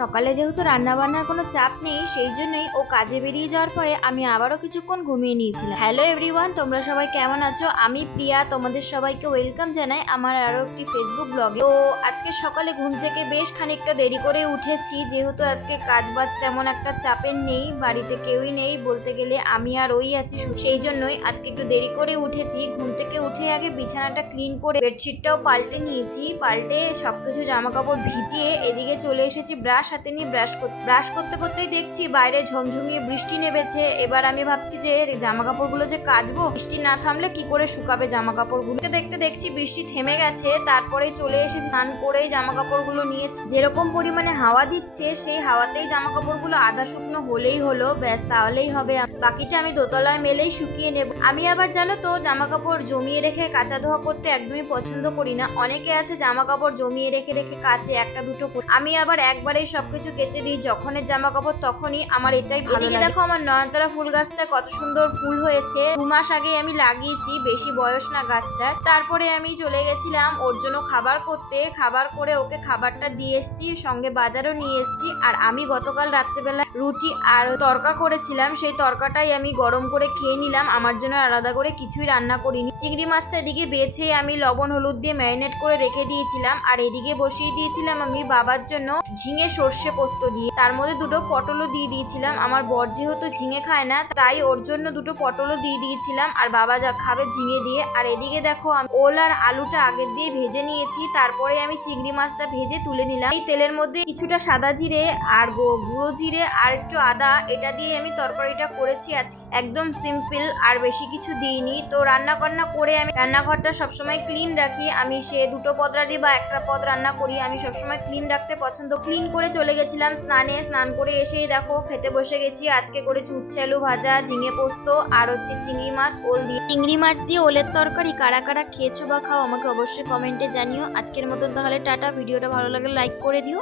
সকালে যেহেতু রান্নাবান্নার কোনো চাপ নেই, সেই জন্যই ও কাজে বেরিয়ে যাওয়ার পরে আমি আবারও কিছুক্ষণ ঘুমিয়ে নিয়েছিলাম। হ্যালো এভরিওয়ান, তোমরা সবাই কেমন আছো? আমি প্রিয়া, তোমাদের সবাইকে ওয়েলকাম জানাই আমার আরও একটি ফেসবুক ব্লগে। তো আজকে সকালে ঘুম থেকে বেশ খানিকটা দেরি করে উঠেছি, যেহেতু আজকে কাজ বাজ তেমন একটা চাপের নেই, বাড়িতে কেউই নেই বলতে গেলে, আমি আর ওই আছি, সেই জন্যই আজকে একটু দেরি করে উঠেছি। ঘুম থেকে উঠে আগে বিছানাটা ক্লিন করে বেডশিটটাও পাল্টে নিয়েছি, পাল্টে সবকিছু জামা কাপড় ভিজিয়ে এদিকে চলে এসেছি ব্রাশ হাতে নিয়ে ব্রাশ করতে করতেই দেখছি বাইরে ঝমঝমিয়ে বৃষ্টি নেমেছে। এবার আমি ভাবছি যে জামা কাপড়গুলো যে কাচবো, বৃষ্টি না থামলে কি করে শুকাবে জামা কাপড়গুলো। দেখতে দেখছি বৃষ্টি থেমে গেছে, তারপরে চলে এসেছি স্নান করেই জামা কাপড়গুলো নিয়েছি। যেরকম পরিমাণে হাওয়া দিচ্ছে সেই হাওয়াতেই জামা কাপড়গুলো আধা শুকনো হলেই হলো, ব্যাস তাহলেই হবে। বাকিটা আমি দোতলায় মেলেই শুকিয়ে নেব। আমি আবার জানো তো জামা কাপড় জমিয়ে রেখে কাচা ধোয়া করতে একদমই পছন্দ করি না। অনেকে আছে জামা কাপড় জমিয়ে রেখে রেখে কাচে একটা দুটো, আমি আবার একবারেই সবকিছু কেচে দিই, যখনের জামা কাপড় তখনই। আমার এটাই ভালো লাগে। দেখো আমার নয়নতারা ফুল গাছটা কত সুন্দর ফুল হয়েছে, 2 মাস আগে আমি লাগিয়েছি, বেশি বয়স না গাছটার। তারপরে আমি চলে গেছিলাম ওর জন্য খাবার করতে, খাবার করে ওকে খাবারটা দিয়ে এসেছি, সঙ্গে বাজারও নিয়ে এসেছি। আর আমি গতকাল রাত্রেবেলা রুটি আর তরকা করেছিলাম, সেই তরকাটাই আমি গরম করে খেয়ে নিলাম, আমার জন্য আলাদা করে কিছুই রান্না করিনি। চিংড়ি মাছটা এদিকে বেছে আমি লবণ হলুদ দিয়ে ম্যারিনেট করে রেখে দিয়েছিলাম, আর এদিকে বসিয়ে দিয়েছিলাম আমি বাবার জন্য ঝিঙে সর্ষে পোস্ত দিয়ে, তার মধ্যে দুটো পটলও দিয়ে দিয়েছিলাম। আমার বর যেহেতু ঝিঙে খায় না, তাই ওর জন্য দুটো পটলও দিয়ে দিয়েছিলাম, আর বাবা যা খাবে ঝিঙে দিয়ে। আর এদিকে দেখো আমি ওল আর আলুটা আগের দিয়ে ভেজে নিয়েছি, তারপরে আমি চিংড়ি মাছটা ভেজে তুলে নিলাম। এই তেলের মধ্যে কিছুটা সাদা জিরে আর গুঁড়ো জিরে আর একটু আদা, এটা দিয়ে আমি তরকারিটা করেছি আজকে, একদম সিম্পল, আর বেশি কিছু দিইনি। তো রান্না বান্না করে আমি রান্নাঘরটা সবসময় ক্লিন রাখি, আমি সে দুটো পদ রাঁধি বা একটা পদ রান্না করি, আমি সবসময় ক্লিন রাখতে পছন্দ। ক্লিন করে চলে গেছিলাম স্নানে, স্নান করে এসেই দেখো খেতে বসে গেছি। আজকে করেছি উচ্ছে আলু ভাজা, ঝিঙে পোস্ত, আর হচ্ছে চিংড়ি মাছ ওল দিয়ে। চিংড়ি মাছ দিয়ে ওলের তরকারি কারা কারা খেয়েছো বা খাও আমাকে অবশ্যই কমেন্টে জানিও। আজকের মতন তাহলে টাটা, ভিডিওটা ভালো লাগলে লাইক করে দিও।